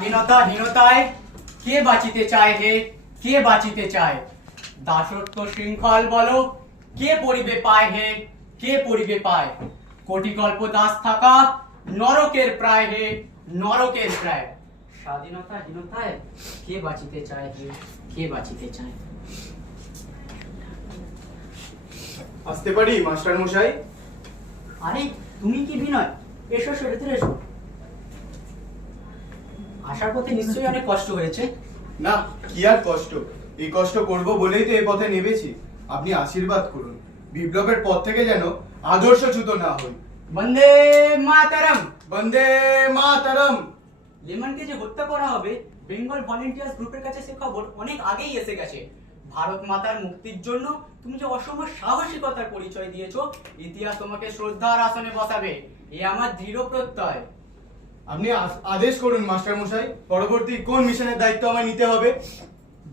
স্বাধীনতাহীনতায় কে বাঁচিতে চায় হে, কে বাঁচিতে চায়? দাসত্ব শৃঙ্খল বলো, কে পড়িবে পায় হে, কে পড়িবে পায়? কোটিকল্প দাস থাকা নরকের প্রায় হে, নরকের প্রায়। স্বাধীনতাহীনতায় কে বাঁচিতে চায় হে, কে বাঁচিতে চায়? আসতে পারি মাস্টার মশাই? আরে তুমি কি বিনয়? এসো এসো, ভেতরে এসো। আসার পথে নিশ্চয়ই অনেক কষ্ট হয়েছে। না, কি আর কষ্ট, এই কষ্ট করব বলেই তো এই পথে নেমেছি। আপনি আশীর্বাদ করুন, বিপ্লবের পথ থেকে যেন আদর্শচ্যুত না হই। বন্দে মাতরম। বন্দে মাতরম। লেমনকে যে হত্যা করা হবে, বেঙ্গল ভলেন্টিয়ার্স গ্রুপের কাছে সে খবর অনেক আগেই এসে গেছে। ভারত মাতার মুক্তির জন্য তুমি যে অসম সাহসিকতার পরিচয় দিয়েছো, ইতিহাস তোমাকে শ্রদ্ধার আসনে বসাবে, এ আমার দৃঢ় প্রত্যয়। আপনি আদেশ করুন মাস্টার মশাই, পরবর্তী কোন মিশনের দায়িত্ব আমায় নিতে হবে?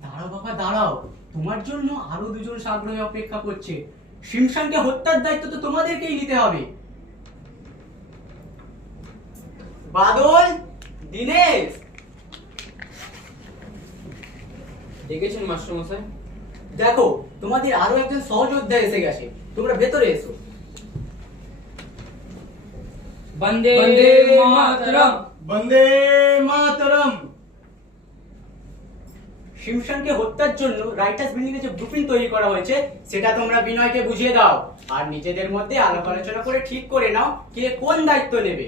দাঁড়াও বাবা দাঁড়াও, তোমার জন্য আরো দুজন সাগ্রহে অপেক্ষা করছে। শিমশানকে হত্যার দায়িত্ব তো তোমাদেরকেই নিতে হবে। বাদল, দিনেশ। দেখেছেন মাস্টার মশাই? দেখো, তোমাদের আরো একজন সহযোদ্ধা এসে গেছে, তোমরা ভেতরে এসো। বন্দে মাতরম। বন্দে মাতরম। শিমশানকে হত্যার জন্য রাইটার্স বিল্ডিং এ যে ব্লুপ্রিন্ট তৈরি করা হয়েছে, সেটা তোমরা বিনয়কে বুঝিয়ে দাও, আর নিজেদের মধ্যে আলাপ আলোচনা করে ঠিক করে নাও কে কোন দায়িত্ব নেবে।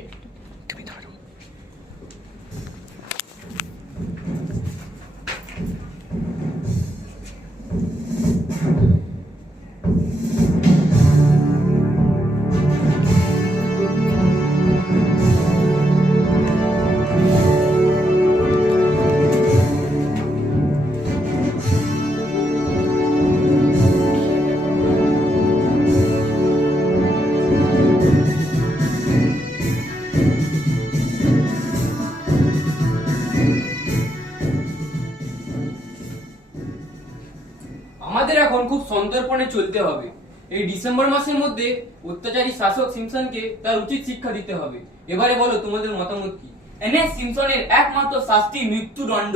আমাদের এখন খুব সন্তর্পণে চলতে হবে। এই ডিসেম্বর মাসের মধ্যে অত্যাচারী শাসক সিমসনকে তার উচিত শিক্ষা দিতে হবে। এবারে বলো তোমাদের মতামত কি? এনে সিমসনের একমাত্র শাস্তি মৃত্যুদণ্ড।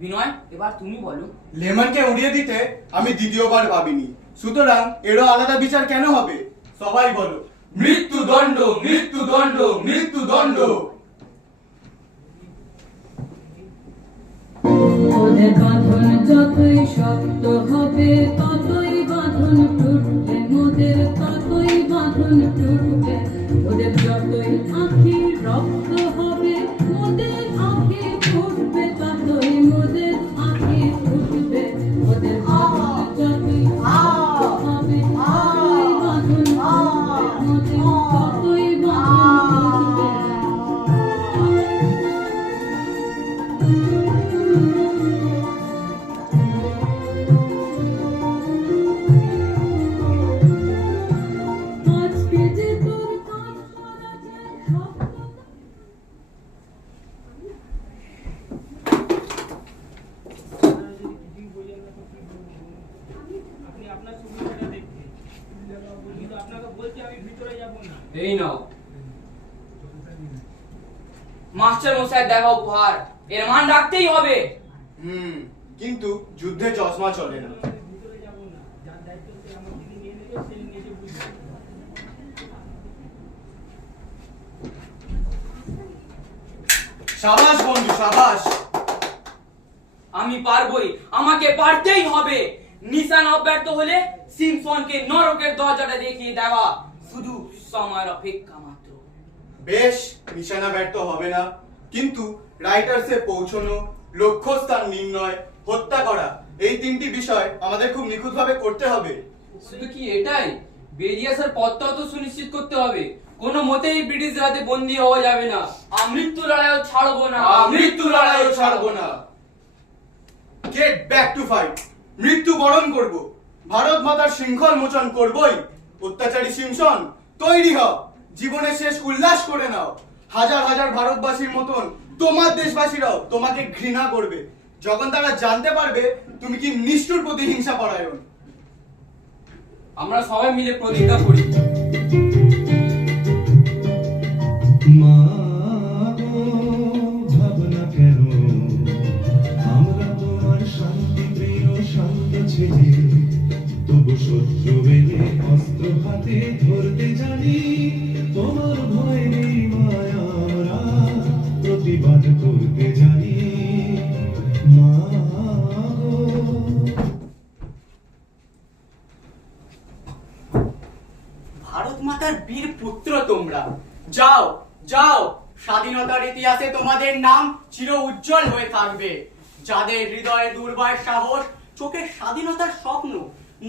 বিনয়, এবার তুমি বলো। লেমনকে উড়িয়ে দিতে আমি দ্বিতীয়বার ভাবিনি, সুতরাং এরও আলাদা বিচার কেন হবে? সবাই বলো, মৃত্যুদণ্ড, মৃত্যুদণ্ড, মৃত্যুদণ্ড। ওদের বাঁধন যতই শক্ত হবে, ততই বাঁধন টুটবে, মোদের ততই বাঁধন টুটবে। ওদের যতই আঁখি রক্ত হবে, মোদের আঁখি ফুটবে, ততই মোদের আঁখি ফুটবে। ওদের বাঁধন যতই শক্ত হবে, ততই বাঁধন টুটবে, মোদের ততই বাঁধন টুটবে। এই নাও মাস্টার মশাই, দেখা উপহার। এর মান রাখতেই হবে। কিন্তু যুদ্ধে চশমা চলে না। সাবাস বন্ধু, সাবাস। আমি পারবই, আমাকে পারতেই হবে। নিশান অব্যর্থ হলে সিমসনকে নরকের দরজাটা দেখিয়ে দেওয়া শুধু সময়ের অপেক্ষা মাত্র। বেশ, নিশানা ব্যর্থ হবে না, কিন্তু রাইটার্সে পৌঁছানো, লক্ষ্যস্থান নির্ণয়, হত্যা করা, এই তিনটি বিষয় আমাদের খুব নিখুঁতভাবে করতে হবে। শুধু কি এটাই? বেরিয়ে আসার পথটাও তো সুনিশ্চিত করতে হবে। কোনো মতেই ব্রিটিশদের হাতে বন্দী হওয়া যাবে না। আমৃত্যু লড়াইও ছাড়বো না, মৃত্যু লড়াইও ছাড়বো না। Get back to fight. মৃত্যু বরণ করব, ভারত মাতার শৃঙ্খল মোচন করবই। অত্যাচারী সিমসন, তৈরি হও, জীবনের শেষ উল্লাস করে নাও। হাজার হাজার ভারতবাসীর মতন তোমার দেশবাসীরাও তোমাকে ঘৃণা করবে, যখন তারা জানতে পারবে তুমি কি নিষ্ঠুর প্রতিহিংসা পরায়ণ। আমরা সবাই মিলে প্রতিজ্ঞা করি। মা ভাবনা কেন আছে যে, তবু শত্রু এলে অস্ত্র হাতে ধরতে জানি। তোমার ভয় নেই মায়া, আমরা প্রতিবাদ করতে জানি। মা গো। ভারত মাতার বীর পুত্র তোমরা, যাও যাও, স্বাধীনতার ইতিহাসে তোমাদের নাম চির উজ্জ্বল হয়ে থাকবে। যাদের হৃদয়ে দুর্বার সাহস, চোখে স্বাধীনতার স্বপ্ন,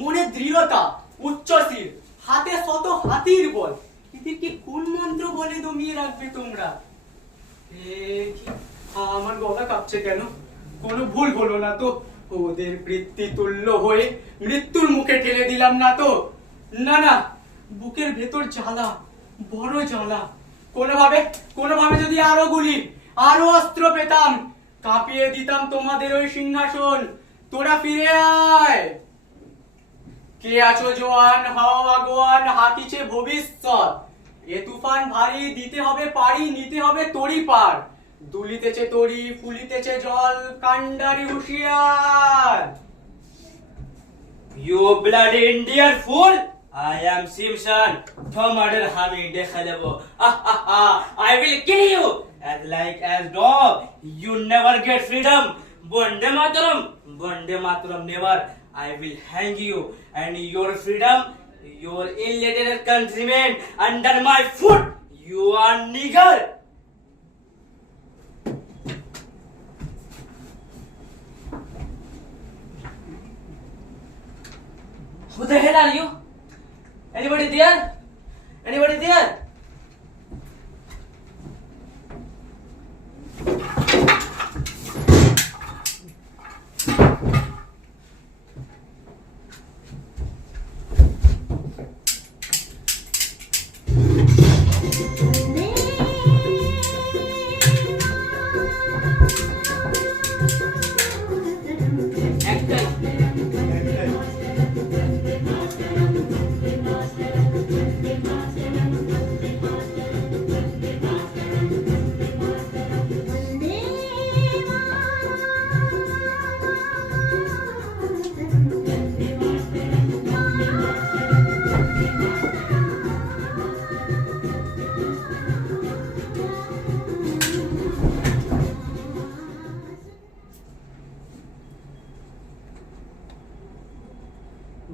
মনে দৃঢ়তা, উচ্চশীল, হাতে শত হাতির বল, এদেরকে কোন মন্ত্র বলে দমিয়ে রাখবে তোমরা? আমার গলা কাঁপছে কেন? কোনো ভুল হলো না তো? ওদের বৃত্তি তুল্য হয়ে মৃত্যুর মুখে ঠেলে দিলাম না তো? না না, বুকের ভেতর জ্বালা, বড় জ্বালা। কোনোভাবে যদি আরো গুলি, আরো অস্ত্র পেতাম, কাঁপিয়ে দিতাম তোমাদের ওই সিংহাসন। তোরা ফিরে আয়। কে আছো জোয়ান, হাও আগুয়ান, হাকিছে ভবিষ্যৎ। এ তুফান ভারী, দিতে হবে পারি, নিতে হবে তরি পার। দুলিতেছে তরি, ফুলিতেছে জল, কান্ডারি হুঁশিয়ার। You bloody Indian fool! I am Simpson. Tomorrow hami dekhalebo. I will kill you as dog. You never get freedom. Bonde Mataram never. I will hang you and your freedom, your illiterate countrymen under my foot. You are nigger. Who the hell are you? Anybody there? Anybody there? একটাই।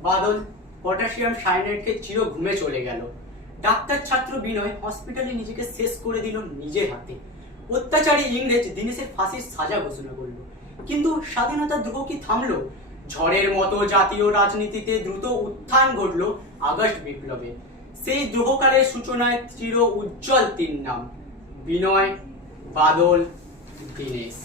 বাদল potassium সায়ানাইডকে চির ঘুমে চলে গেল। Doctor ছাত্র বিনয় হসপিটালে নিজেকে শেষ করে দিল নিজের হাতে। অত্যাচারী ইংরেজ দিনেশের ফাঁসির সাজা ঘোষণা করলো। কিন্তু স্বাধীনতার দ্রোহ কি থামলো? ঝড়ের মতো জাতীয় রাজনীতিতে দ্রুত উত্থান ঘটলো আগস্ট বিপ্লবে। সেই দ্রোহকালের সূচনায় চির উজ্জ্বল তিন নাম: বিনয়, বাদল, দীনেশ।